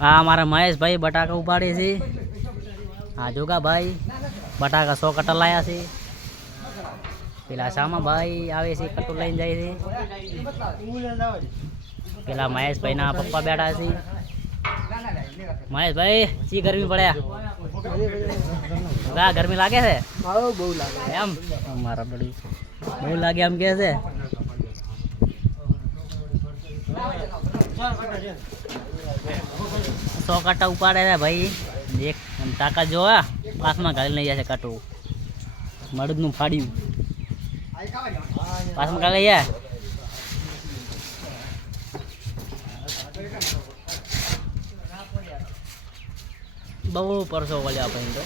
આ અમારા મહેશભાઈ બટાકા ઉપાડે છે. હા જોગાભાઈ બટાકા 100 કટ્ટા લાયા છે. પેલા શામાભાઈ આવે છે, કટ્ટો લઈને જાય છે. પેલા મહેશભાઈના પપ્પા બેઠા છે. મહેશભાઈ ચી ગરમી પડ્યા ગરમી લાગે છે બહુ લાગે એમ અમારા બડી બહુ લાગે એમ કે છે. 100 કટ્ટા ઉપાડે છે ભાઈ. એક ટાકા જોવા પાસમાં ઘાલી લઈ જશે કટું મડદનું ફાડ્યું પાસમાં ઘાલી જાય. બહુ પરસો વળ્યા આપણે તો